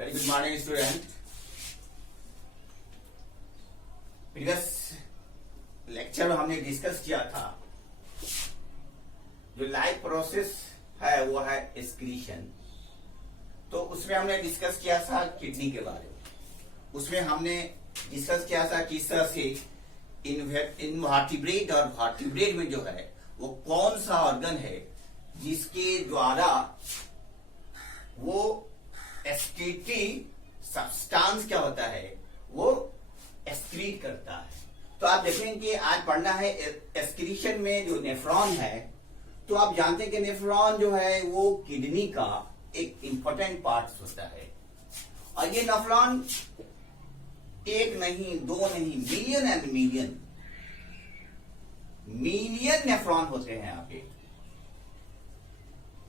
Very good morning student. Previous lecture में हमने discuss किया था जो लाइफ प्रोसेस है वो है एक्सक्रीशन। तो उसमें हमने डिस्कस किया था किडनी के बारे में। उसमें हमने डिस्कस किया था किस तरह से इनवर्टिब्रेट और वर्टिब्रेट में जो है वो कौन सा ऑर्गन है जिसके द्वारा वो एक्सक्रीटरी सब्सटेंस क्या होता है वो एक्सक्रीट करता है। तो आप देखेंगे कि आज पढ़ना है एक्सक्रीशन में जो नेफ्रॉन है। तो आप जानते हैं कि नेफ्रॉन जो है वो किडनी का एक इंपॉर्टेंट पार्ट होता है और ये नेफ्रॉन एक नहीं दो नहीं मिलियन एंड मिलियन नेफ्रॉन होते हैं यहाँ पे,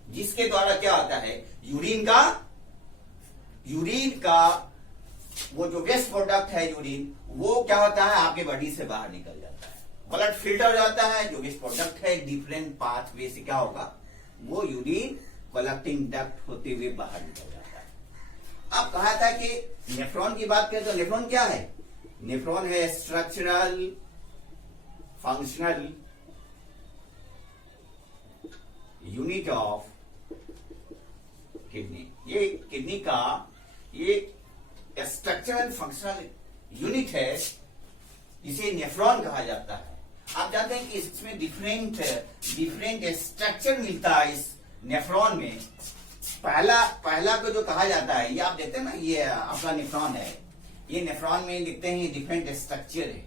जिसके द्वारा क्या होता है यूरिन का वो जो वेस्ट प्रोडक्ट है यूरिन वो क्या होता है आपके बॉडी से बाहर निकल जाता है। ब्लड फिल्टर हो जाता है, जो वेस्ट प्रोडक्ट है डिफरेंट पाथवे से क्या होगा वो यूरिन कलेक्टिंग डक्ट होते हुए बाहर निकल जाता है। अब कहा था कि नेफ्रॉन की बात करें तो नेफ्रॉन क्या है? नेफ्रॉन है structural functional unit of kidney. ये किडनी का ये स्ट्रक्चरल फंक्शनल यूनिट है जिसे नेफ्रॉन कहा जाता है। आप जानते हैं कि इसमें डिफरेंट स्ट्रक्चर मिलता है इस नेफ्रॉन में। पहला को जो कहा जाता है ये आप देखते हैं ना, ये आपका नेफ्रॉन है। ये नेफ्रॉन में देखते हैं ये डिफरेंट स्ट्रक्चर है।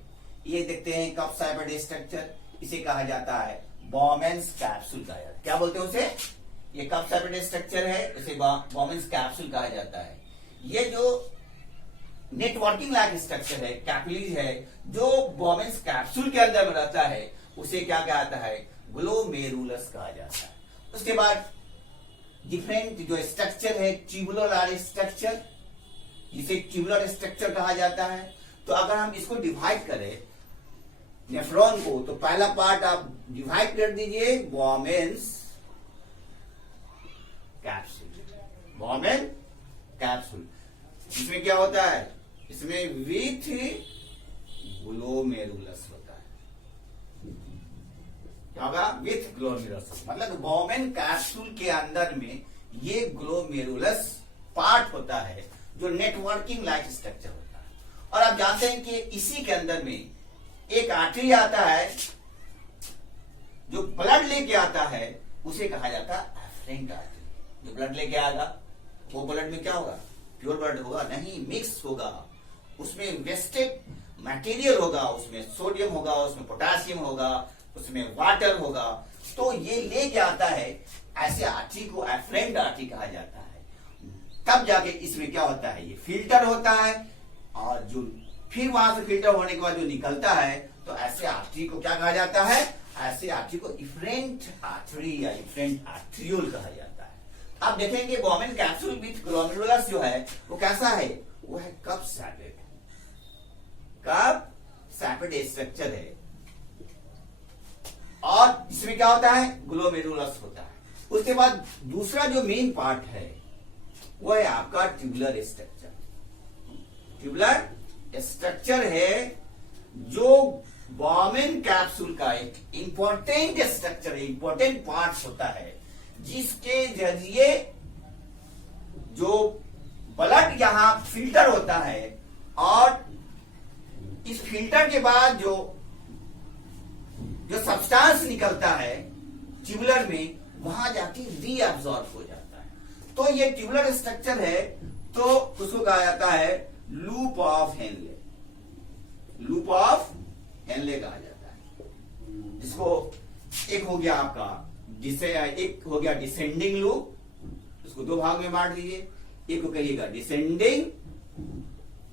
ये देखते हैं कप साइबर्ड स्ट्रक्चर, इसे कहा जाता है बॉमेंस कैप्सूल कहा जाता है। क्या बोलते हैं उसे? ये कप साइबर्ड स्ट्रक्चर है, इसे बॉमेंस कैप्सूल कहा जाता है। ये जो नेटवर्किंग लाइक स्ट्रक्चर है कैपिलरीज है जो बॉमेंस कैप्सूल के अंदर में रहता है उसे क्या कहा जाता है ग्लोमेरुलस कहा जाता है। उसके बाद डिफरेंट जो स्ट्रक्चर है ट्यूबुलर स्ट्रक्चर, जिसे ट्यूबुलर स्ट्रक्चर कहा जाता है। तो अगर हम इसको डिवाइड करें नेफ्रॉन को तो पहला पार्ट आप डिवाइड कर दीजिए बॉमेंस कैप्सूल। बॉमेन कैप्सूल इसमें क्या होता है? इसमें विथ ग्लोमेरुलस होता है। क्या होगा? विथ ग्लोमेरुलस, मतलब बॉमेन कैप्सूल के अंदर में ये ग्लोमेरुलस पार्ट होता है जो नेटवर्किंग लाइक स्ट्रक्चर होता है। और आप जानते हैं कि इसी के अंदर में एक आर्टरी आता है जो ब्लड लेके आता है, उसे कहा जाता है एफरेंट आर्टरी। जो ब्लड लेके आएगा वो ब्लड में क्या होगा? प्योर ब्लड होगा नहीं, मिक्स होगा, उसमें वेस्टेड मटेरियल होगा, उसमें सोडियम होगा, उसमें पोटेशियम होगा, उसमें वाटर होगा। तो ये लेके आता है, ऐसे आर्टरी को एफरेंट आर्टरी कहा जाता है। तब जाके इसमें क्या होता है ये फिल्टर होता है और जो फिर वहां से फिल्टर होने के बाद जो निकलता है तो ऐसे आर्टरी को क्या कहा जाता है? ऐसे आर्टरी को इफरेंट आर्टरी या इफरेंट आर्ट्रियोल कहा जाता है। आप देखेंगे बॉमेन कैप्सूल विथ ग्लोमेरुलस जो है वो कैसा है? वो है कप सैपेड स्ट्रक्चर है और इसमें क्या होता है? ग्लोमेरुलस होता है। उसके बाद दूसरा जो मेन पार्ट है वो है आपका ट्यूबुलर स्ट्रक्चर। ट्यूबुलर स्ट्रक्चर है जो बॉमेन कैप्सूल का एक इंपॉर्टेंट स्ट्रक्चर है, इंपॉर्टेंट पार्ट होता है, जिसके जरिए जो ब्लड यहां फिल्टर होता है और इस फिल्टर के बाद जो सब्सटेंस निकलता है ट्यूबुलर में वहां जाके रीअब्सॉर्ब हो जाता है। तो ये ट्यूबुलर स्ट्रक्चर है तो उसको कहा जाता है loop of Henle. Loop of Henle कहा जाता है, जिसको एक हो गया आपका एक हो गया डिसेंडिंग लूप, इसको दो भाग में बांट दीजिए। एक को कहिएगा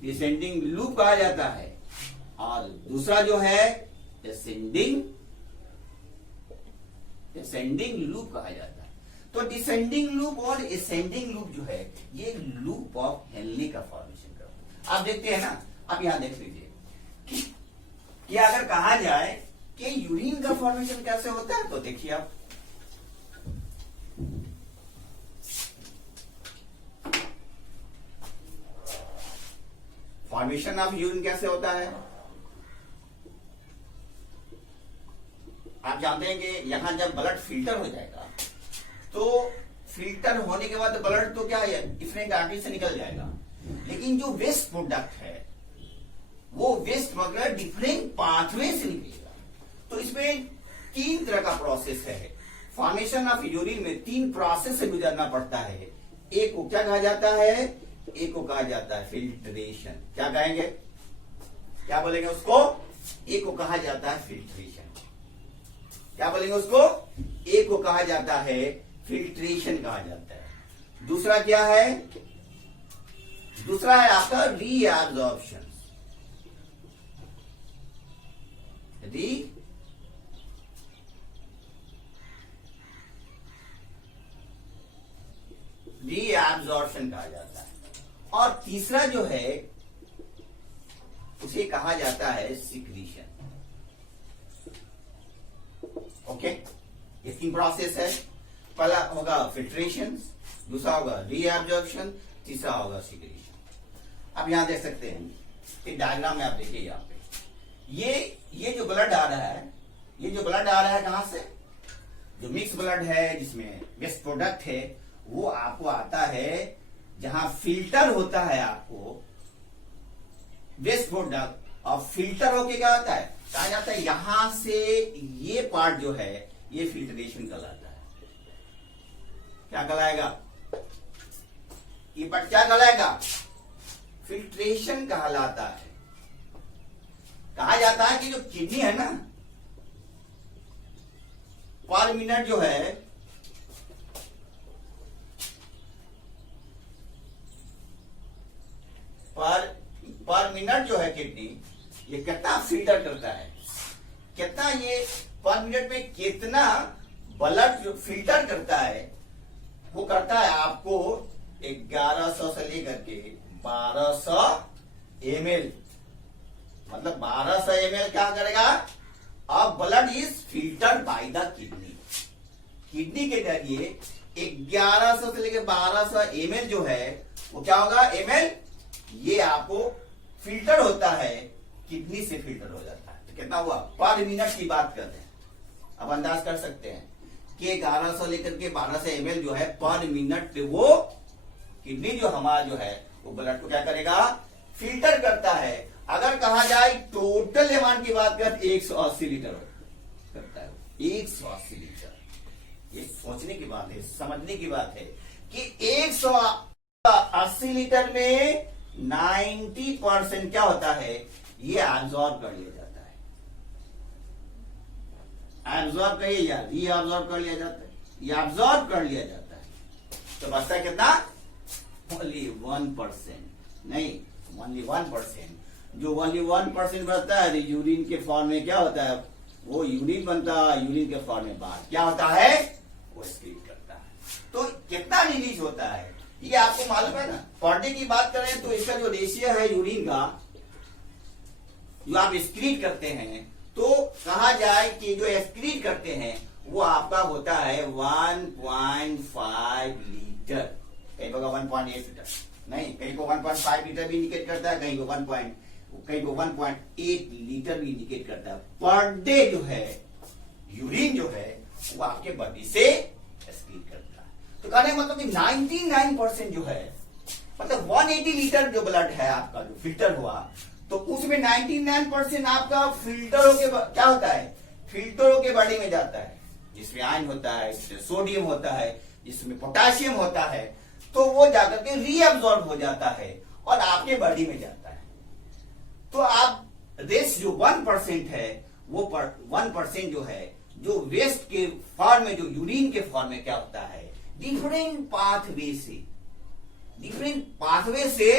डिसेंडिंग लूप कहा जाता है और दूसरा जो है डिसेंडिंग लूप कहा जाता है। तो डिसेंडिंग लूप और असेंडिंग लूप जो है ये लूप ऑफ हेनले का फॉर्मेशन करता है। आप देखते हैं ना, आप यहां देख लीजिए कि अगर कहा जाए कि यूरिन का फॉर्मेशन कैसे होता है तो देखिए आप फॉर्मेशन ऑफ यूरिन कैसे होता है? आप जानते हैं कि यहां जब ब्लड फिल्टर हो जाएगा तो फिल्टर होने के बाद ब्लड तो क्या है डिफरेंट आर्टरी से निकल जाएगा, लेकिन जो वेस्ट प्रोडक्ट है वो वेस्ट प्रोडक्ट डिफरेंट पाथवे से निकलेगा। तो इसमें 3 तरह का प्रोसेस है। फॉर्मेशन ऑफ यूरिन में 3 प्रोसेस से गुजरना पड़ता है। एक को क्या कहा जाता है? एक को कहा जाता है फिल्ट्रेशन। क्या कहेंगे, क्या बोलेंगे उसको? एक को कहा जाता है फिल्ट्रेशन। क्या बोलेंगे उसको? एक को कहा जाता है फिल्ट्रेशन कहा जाता है। दूसरा क्या है? दूसरा है आपका रीअब्जॉर्प्शन। रीअब्जॉर्प्शन कहा जाता है। और तीसरा जो है उसे कहा जाता है सिक्रीशन। ओके, ये 3 प्रोसेस है। पहला होगा फिल्ट्रेशन, दूसरा होगा रीअब्जॉर्प्शन, तीसरा होगा सिक्रीशन। आप यहां देख सकते हैं, एक डायग्राम में आप देखिए यहां पे ये जो ब्लड आ रहा है, ये जो ब्लड आ रहा है कहां से? जो मिक्स ब्लड है जिसमें वेस्ट प्रोडक्ट है वो आपको आता है जहां फिल्टर होता है। आपको वेस्ट प्रोडक्ट और फिल्टर होके क्या होता है, कहा जाता है यहां से ये पार्ट जो है ये फिल्ट्रेशन कहलाता है। क्या कहलाएगा? ये पार्ट क्या कहलाएगा? फिल्ट्रेशन कहलाता है। कहा जाता है कि जो किडनी है ना, पर मिनट जो है पर मिनट जो है किडनी ये कितना फिल्टर करता है, कितना ये पर मिनट में कितना ब्लड जो फिल्टर करता है वो करता है आपको 1100 से लेकर के 1200 ml। मतलब 1200 ml क्या करेगा? अब blood is filtered by the kidney. Kidney के जरिए 1100 से लेकर 1200 ml जो है वो क्या होगा? ml ये आपको फिल्टर होता है, किडनी से फिल्टर हो जाता है। तो कितना हुआ? पर मिनट की बात करते हैं। अब अंदाज कर सकते हैं कि 1100 लेकर के 1200 ml जो है पर मिनट वो किडनी जो हमारा जो है वो ब्लड को क्या करेगा? फिल्टर करता है। अगर कहा जाए टोटल अमाउंट की बात कर 180 लीटर करता है। 180 लीटर। ये सोचने की बात है, समझने की बात है कि 180 लीटर में 90% क्या होता है? ये एब्जॉर्ब कर लिया जाता है। एब्जॉर्ब करिए या रीअब्जॉर्ब कर लिया जाता है। ये एब्जॉर्ब कर लिया जाता है। तो बचता है कितना? ओनली 1%। नहीं, ओनली 1%। जो ओनली 1% बचता है यूरिन के फॉर्म में क्या होता है? वो यूरिन बनता है। यूरिन के फॉर्म में बाहर क्या होता है? वो एक्सक्रीट करता है। तो कितना रिलीज होता है ये आपको मालूम है ना। पर डे की बात करें तो इसका जो रेशियो है यूरिन का जो आप एक्सक्रीट करते हैं, तो कहा जाए कि जो एक्सक्रीट करते हैं वो आपका होता है 1.5 लीटर। कहीं होगा 1.8 लीटर, नहीं कहीं को 1.5 लीटर भी इंडिकेट करता है, कहीं को 1.8 लीटर भी इंडिकेट करता है। पर डे जो है यूरिन जो है वो आपके बॉडी से एक्सक्रीट करता है। तो कहने मतलब कि 99% जो है, मतलब 180 लीटर जो ब्लड है आपका जो फिल्टर हुआ, तो उसमें 99% आपका फिल्टर होके क्या होता है? फिल्टर होके बॉडी में जाता है, जिसमें आयरन होता है, जिसमें सोडियम होता है, जिसमें पोटेशियम होता है, तो वो जाकर के रीअब्सॉर्ब हो जाता है और आपके बॉडी में जाता है। तो आप रेस्ट जो 1% है वो 1% जो है जो वेस्ट के फॉर्म में, जो यूरिन के फॉर्म में क्या होता है? डिफरेंट पाथवे से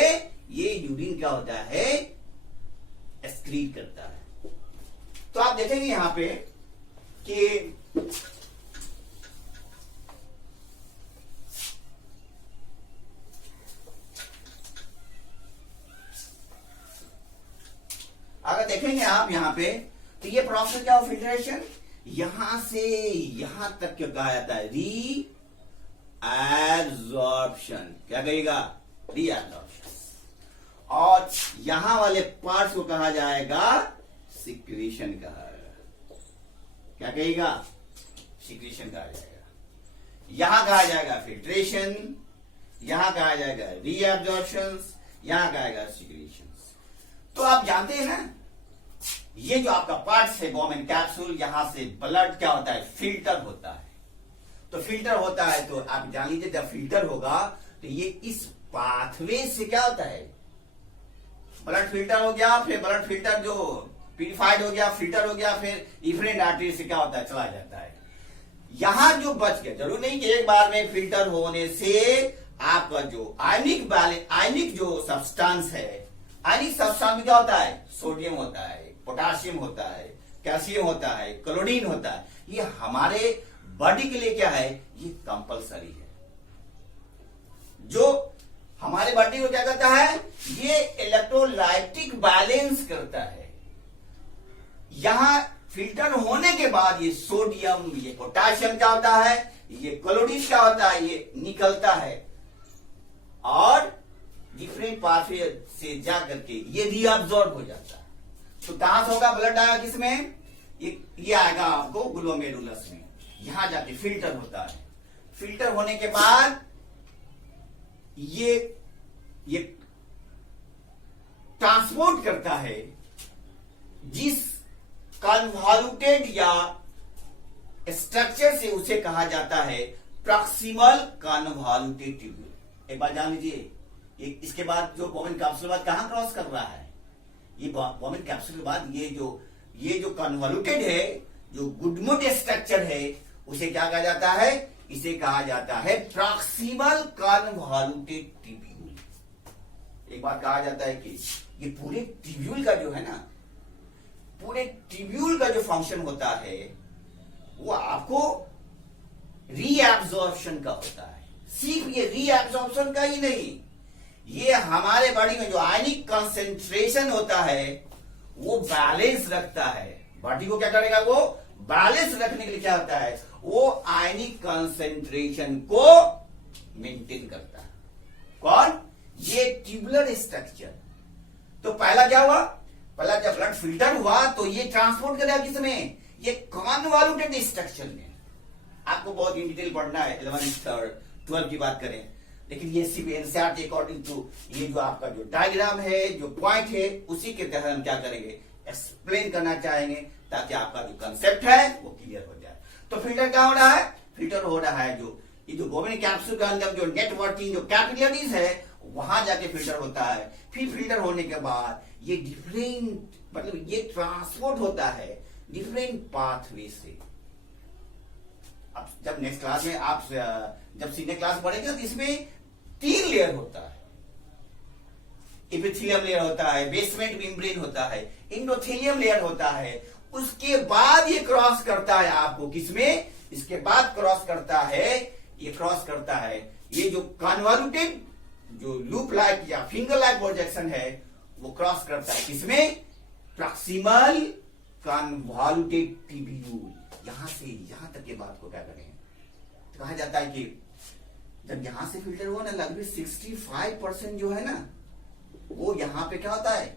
ये यूरिन क्या होता है? एक्सक्रीट करता है। तो आप देखेंगे यहां पे कि अगर देखेंगे आप यहां पे तो ये प्रोसेस क्या हो? फिल्ट्रेशन यहां से यहां तक क्या कहा जाता है? री एब्जॉर्प्शन। क्या कहेगा? री एब्जॉर्प्शन। और यहां वाले पार्ट्स को कहा जाएगा सिक्रीशन कहा। क्या कहेगा? सिक्रीशन कहा जाएगा। यहां कहा जाएगा फिल्ट्रेशन, यहां कहा जाएगा रीअब्जॉर्प्शन, यहां कहा जाएगा सिक्रीशन। तो आप जानते हैं ना, ये जो आपका पार्ट्स है बॉमन कैप्सूल, यहां से ब्लड क्या होता है? फिल्टर होता है। तो फिल्टर होता है तो आप जान लीजिए जब फिल्टर होगा तो ये इस पाथवे से क्या होता है? ब्लड फिल्टर हो गया, फिर ब्लड फिल्टर जो प्यूरिफाइड हो गया, फिल्टर हो गया, फिर इफरेंट आर्टरी से क्या होता है? चला जाता है। यहां जो बच गया, जरूर नहीं कि एक बार में फिल्टर होने से आपका जो आयनिक जो सब्सटेंस है, आयनिक सब्सटेंस में क्या होता है? सोडियम होता है, पोटाशियम होता है, कैल्शियम होता है, क्लोरीन होता है। ये हमारे बॉडी के लिए क्या है? ये कंपलसरी है। जो हमारे बॉडी को क्या करता है? ये इलेक्ट्रोलाइटिक बैलेंस करता है। यहां फिल्टर होने के बाद ये सोडियम, ये पोटाशियम क्या होता है? ये क्लोरीन क्या होता है? ये निकलता है और डिफरेंट पाथवे से जाकर के ये रीअब्सॉर्ब हो जाता है। तो कहां से होगा? ब्लड आएगा किसमें? ये आएगा आपको ग्लोमेरुलस में, यहां जाके फिल्टर होता है। फिल्टर होने के बाद ये ट्रांसपोर्ट करता है जिस कन्वॉल्यूटेड या स्ट्रक्चर से, उसे कहा जाता है प्रॉक्सिमल कन्वॉल्यूटेड ट्यूब्यूल। एक बात जान लीजिए, इसके बाद जो बॉमन कैप्सूल बाद कहां क्रॉस कर रहा है? ये बॉमन कैप्सूल के बाद ये जो कन्वॉल्यूटेड है, जो गुडमुड स्ट्रक्चर है, उसे क्या कहा जाता है? इसे कहा जाता है प्रॉक्सिमल कन्वॉल्यूटेड ट्यूब्यूल। एक बात कहा जाता है कि ये पूरे ट्यूब्यूल का जो है ना, पूरे ट्यूब्यूल का जो फंक्शन होता है वो आपको रीअब्जॉर्प्शन का होता है। सिर्फ ये रीअब्जॉर्प्शन का ही नहीं, ये हमारे बॉडी में जो आयनिक कंसेंट्रेशन होता है वो बैलेंस रखता है। बॉडी को क्या करेगा? वो बैलेंस रखने के लिए क्या होता है? वो आयनिक कंसेंट्रेशन को मेंटेन करता है। कौन? ये ट्यूबुलर स्ट्रक्चर। तो पहला क्या हुआ? पहला जब ब्लड फिल्टर हुआ तो ये ट्रांसपोर्ट करेगा किसमें? ये कन्वॉल्यूटेड स्ट्रक्चर में। आपको बहुत इन डिटेल पढ़ना है 11th और 12th की बात करें, लेकिन ये सिर्फ एनसीईआरटी के अकॉर्डिंग टू ये जो आपका जो डायग्राम है, जो पॉइंट है, उसी के तहत हम क्या करेंगे? एक्सप्लेन करना चाहेंगे ताकि आपका जो कंसेप्ट है वो क्लियर हो जाए। तो फिल्टर क्या हो रहा है? फिल्टर हो रहा है जो ये जो बॉमन कैप्सूल के अंदर जो नेटवर्किंग जो कैपिलरीज है वहां जाके फिल्टर होता है। फिर फिल्टर होने के बाद ये डिफरेंट मतलब ये ट्रांसपोर्ट होता है डिफरेंट पाथवे से। अब जब नेक्स्ट क्लास में आप जब सीनियर क्लास पढ़ेंगे तो इसमें 3 लेयर होता है। एपिथेलियम लेयर होता है, बेसमेंट मेम्ब्रेन होता है, एंडोथेलियम लेयर होता है। उसके बाद ये क्रॉस करता है आपको किसमें? इसके बाद क्रॉस करता है, ये क्रॉस करता है ये जो कन्वॉल्यूटेड जो लूप लाइक या फिंगर लाइक प्रोजेक्शन है वो क्रॉस करता है किसमें? Proximal कन्वॉल्यूटेड tubule. यहां से यहां तक के बात को क्या करें? तो कहा जाता है कि जब यहां से फिल्टर हुआ ना, लगभग 65% जो है ना वो यहां पे क्या होता है?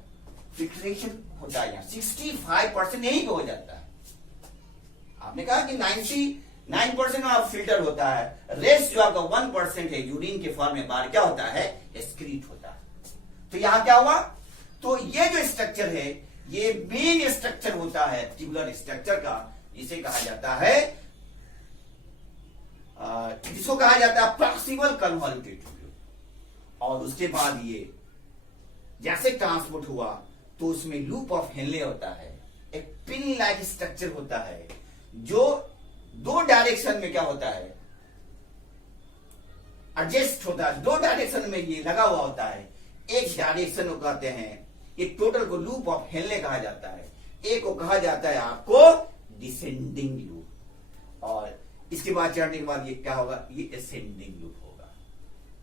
फिल्ट्रेशन होता है। यहाँ 65% यहीं पे हो जाता है। आपने कहा कि 99% में फिल्टर होता है, रेस्ट जो आपका 1% है यूरिन के फॉर्म में बाहर क्या होता है? एक्सक्रीट होता है। तो यहां क्या हुआ? तो ये जो स्ट्रक्चर है ये मेन स्ट्रक्चर होता है ट्यूबुलर स्ट्रक्चर का। इसे कहा जाता है जिसको कहा जाता है प्रॉक्सिमल कन्वॉल्यूटेड ट्यूब्यूल। और उसके बाद ये जैसे ट्रांसपोर्ट हुआ तो उसमें लूप ऑफ हेनले होता है, एक पिन लाइक स्ट्रक्चर होता है जो 2 डायरेक्शन में क्या होता है? एडजस्ट होता है। 2 डायरेक्शन में ये लगा हुआ होता है। एक डायरेक्शन को कहते हैं, एक टोटल को लूप ऑफ हेनले कहा जाता है, एक को कहा जाता है आपको डिसेंडिंग लूप, और इसके बाद चढ़ने के बाद ये क्या होगा? ये असेंडिंग लूप होगा।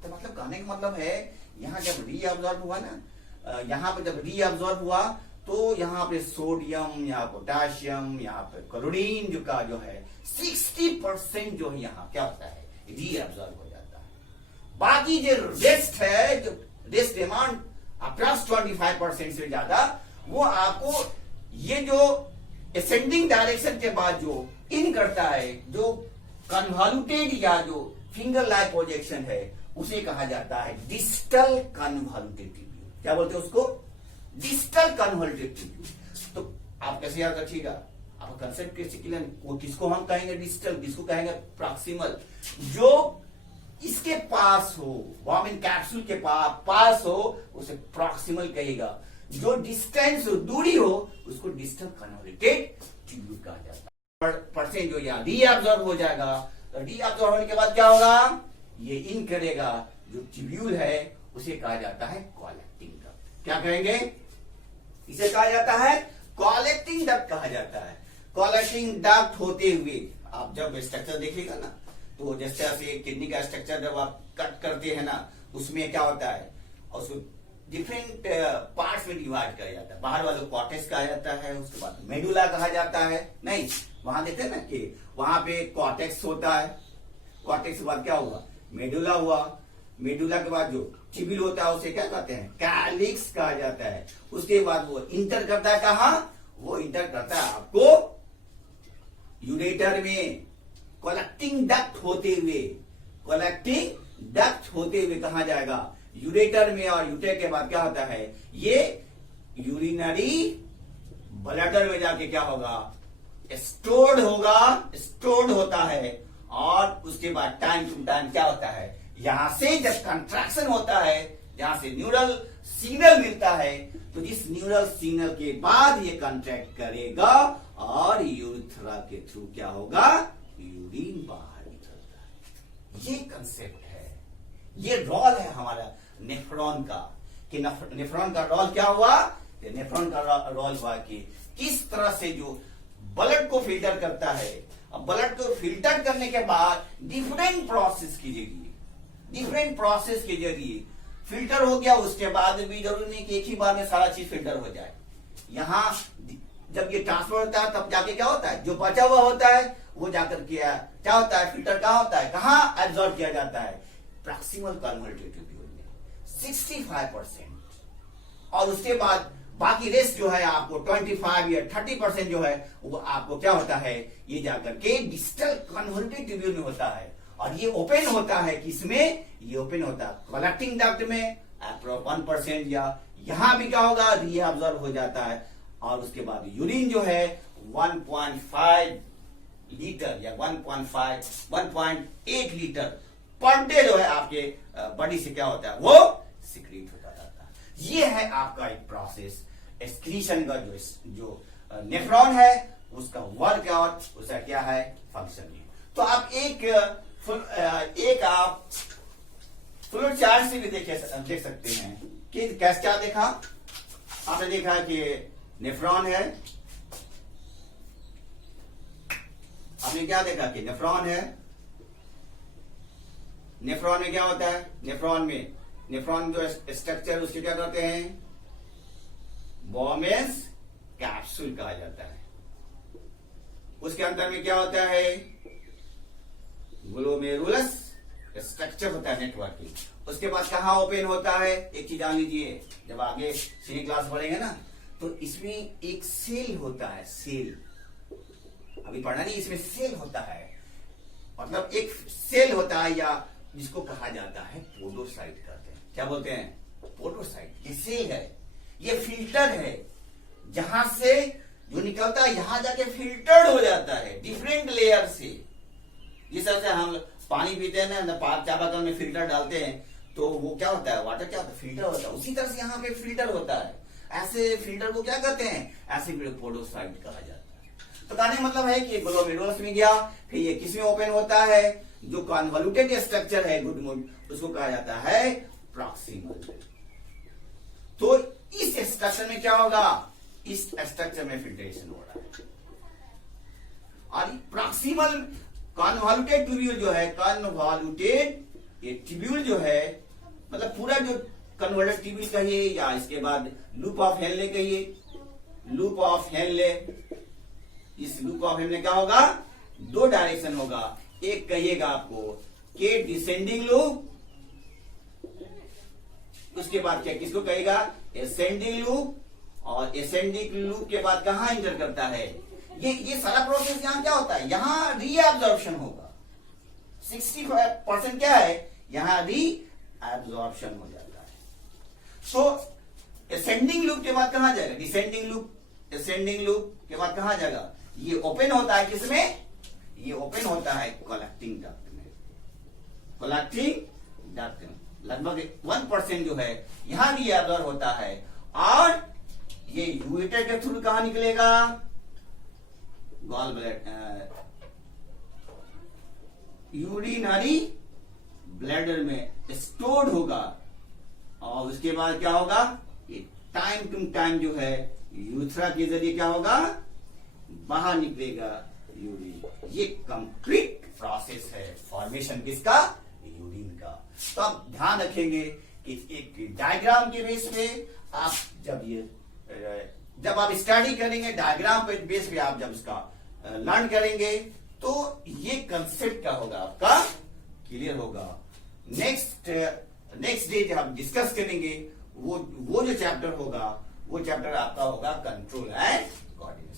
तो मतलब कहने का मतलब है यहां जब रीअब्सॉर्ब हुआ ना, यहां पे जब रीअब्सॉर्ब हुआ तो यहां पे सोडियम, यहाँ पोटाशियम, यहाँ पे क्लोरीन जो का जो है 60% जो है यहाँ क्या होता है? रीअब्सॉर्ब हो जाता है। बाकी जो रेस्ट है, जो रेस्ट अमाउंट प्लस 25% से ज्यादा, वो आपको ये जो असेंडिंग डायरेक्शन के बाद जो इन करता है, जो कन्वॉल्यूटेड या जो फिंगर लाइक प्रोजेक्शन है, उसे कहा जाता है डिस्टल कन्वॉल्यूटेड ट्यूब्यूल। क्या बोलते हैं उसको? Distal कन्वॉल्यूटेड tubule. तो आप कैसे याद रखिएगा, आपका कंसेप्ट कैसे क्लियर? वो किसको हम कहेंगे डिस्टल, किसको कहेंगे प्रॉक्सिमल? जो इसके पास हो, वॉमिन कैप्सूल के पास हो, उसे प्रॉक्सिमल कहेगा। जो डिस्टेंस हो, दूरी हो, उसको डिस्टल कन्वॉल्यूटेड ट्यूब्यूल कहा जाता है। परसेंट जो यहाँ रीअब्जॉर्ब हो जाएगा, तो रीअब्जॉर्ब होने के बाद क्या होगा? ये इन करेगा, जो ट्यूब्यूल है उसे कहा जाता है कलेक्टिंग डक्ट। क्या कहेंगे? इसे कहा जाता है कलेक्टिंग डक्ट कहा जाता है। कलेक्टिंग डक्ट होते हुए आप जब स्ट्रक्चर देखिएगा ना, तो जैसे ऐसे किडनी का स्ट्रक्चर जब आप कट करते हैं ना, उसमें क्या होता है, और उसको डिफरेंट पार्ट्स में डिवाइड किया जाता है। बाहर वाले कॉर्टेक्स कहा जाता है, उसके बाद मेडुला कहा जाता है। नहीं, वहां देखते हैं ना कि वहां पे कॉर्टेक्स होता है, कॉर्टेक्स के बाद क्या हुआ? मेडुला हुआ। मेडुला के बाद जो ट्यूब्यूल होता है उसे क्या कहते हैं? कैलिक्स कहा जाता है। उसके बाद वो इंटर करता है कहां? वो इंटर करता है आपको यूरेटर में। कलेक्टिंग डक्ट होते हुए, कलेक्टिंग डक्ट होते हुए कहा जाएगा यूरेटर में, और यूरेटर के बाद क्या होता है? ये यूरिनरी ब्लैडर में जाके क्या होगा? स्टोर्ड होगा, स्टोर्ड होता है। और उसके बाद टाइम टू टाइम क्या होता है? यहां से जब कंट्रैक्शन होता है, जहां से न्यूरल सिग्नल मिलता है, तो जिस न्यूरल सिग्नल के बाद ये कंट्रैक्ट करेगा और यूरेथ्रा के थ्रू क्या होगा? यूरिन बाहर निकलता है। ये कंसेप्ट है, ये रोल है हमारा नेफ्रॉन का। कि नेफ्रॉन का रोल क्या हुआ? नेफ्रॉन का रोल हुआ कि किस तरह से जो ब्लड को फिल्टर करता है, अब ब्लड को फिल्टर करने के बाद डिफरेंट प्रोसेस के जरिए फिल्टर हो गया। उसके बाद भी जरूरी नहीं कि एक ही बार में सारा चीज फिल्टर हो जाए। यहां जब ये ट्रांसफर होता है तब जाके क्या होता है? जो बचा हुआ होता है वो जाकर क्या होता है? फिल्टर कहां होता है? कहां एब्जॉर्ब किया जाता है? प्रॉक्सिमल कन्वॉल्यूटेड ट्यूब्यूल में 65%। और उसके बाद बाकी रेस्ट जो है आपको 25 या 30% जो है वो आपको क्या होता है? ये जाकर के डिस्टल कन्वॉल्यूटेड ट्यूब्यूल में होता है। और ये ओपन होता है किसमें? ये ओपन होता है कलेक्टिंग डक्ट में 1%, या यहां भी क्या होगा? रीअब्जॉर्ब हो जाता है। और उसके बाद यूरिन जो है 1.5 लीटर या 1.8 लीटर पर डे जो है आपके बॉडी से क्या होता है? वो सिक्रीट होता जाता है। ये है आपका एक प्रोसेस एक्सक्रीशन का। जो नेफ्रॉन है उसका वर्क और उसका क्या है? फंक्शन। तो आप एक आप फ्लो चार्ट से भी देख सकते हैं कि कैसे क्या देखा। आपने देखा कि नेफ्रॉन है, आपने क्या देखा कि नेफ्रॉन है। नेफ्रॉन में क्या होता है? नेफ्रॉन जो स्ट्रक्चर उसके क्या करते हैं? बोमेन्स कैप्सूल कहा जाता है। उसके अंदर में क्या होता है? ग्लोमेरुलस स्ट्रक्चर होता है, नेटवर्किंग। उसके बाद कहां ओपन होता है? एक चीज जान लीजिए, जब आगे सीनियर क्लास पढ़ेंगे ना, तो इसमें एक सेल होता है। सेल अभी पढ़ना नहीं, इसमें सेल होता है। मतलब एक सेल होता है, या जिसको कहा जाता है पोडोसाइट कहते हैं। क्या बोलते हैं? पोडोसाइट। ये सेल है, ये फिल्टर है, जहां से जो निकलता है यहां जाके फिल्टर्ड हो जाता है डिफरेंट लेयर से। जिस तरह से हम पानी पीते हैं ना, चापाकल में फिल्टर डालते हैं, तो वो क्या होता है? वाटर क्या होता है? फिल्टर होता है। उसी तरह से यहाँ पे फिल्टर होता है। ऐसे फिल्टर को क्या कहते हैं? ऐसे पोडोसाइट कहा जाता है। तो कहने का मतलब है कि ग्लोमेरुलस में गया, फिर ये किसमें ओपन होता है? जो कन्वॉल्यूटेड स्ट्रक्चर है गुड, उसको कहा जाता है प्रॉक्सिमल। तो इस स्ट्रक्चर में क्या होगा? इस स्ट्रक्चर में फिल्ट्रेशन हो रहा है। और प्रॉक्सिमल कन्वॉल्यूटेड ट्यूब्यूल जो है, कन्वॉल्यूटेड ये ट्यूब्यूल जो है, मतलब पूरा जो कन्वर्टेड ट्यूब्यूल कहिए, या इसके बाद लूप ऑफ हेनले कहिए, लूप ऑफ हेनले। इस लूप ऑफ हेनले क्या होगा? दो डायरेक्शन होगा। एक कहिएगा आपको के डिसेंडिंग लूप, उसके बाद क्या किसको कहेगा, एसेंडिंग लूप, और एसेंडिंग लूप के बाद कहां इंटर करता है, ये सारा प्रोसेस यहां क्या होता है, यहां रीअब्जॉर्प्शन होगा। 65% क्या है, यहां रीअब्जॉर्प्शन हो जाता है। सो एसेंडिंग लूप के बाद कहां जाएगा, डिसेंडिंग लूप, एसेंडिंग लूप के बाद कहां जाएगा, ये ओपन होता है किसमें, ये ओपन होता है कलेक्टिंग डक्ट में। कलेक्टिंग डक्ट में लगभग 1% जो है यहां रीअब्जॉर्ब होता है, और ये यूरेटर के थ्रू कहां निकलेगा, गॉल ब्लैडर, यूरिनरी ब्लैडर में स्टोर्ड होगा, और उसके बाद क्या होगा, ये टाइम टू टाइम जो है यूथ्रा के जरिए क्या होगा, बाहर निकलेगा यूरिन। ये कंप्लीट प्रोसेस है फॉर्मेशन किसका, यूरिन का। तो आप ध्यान रखेंगे कि एक डायग्राम के बेस पे आप जब आप स्टडी करेंगे, डायग्राम पे बेस पे आप जब इसका लर्न करेंगे, तो ये कंसेप्ट क्या होगा, आपका क्लियर होगा। नेक्स्ट डे जब हम डिस्कस करेंगे, वो जो चैप्टर होगा, वो चैप्टर आपका होगा कंट्रोल एंड कोऑर्डिनेशन।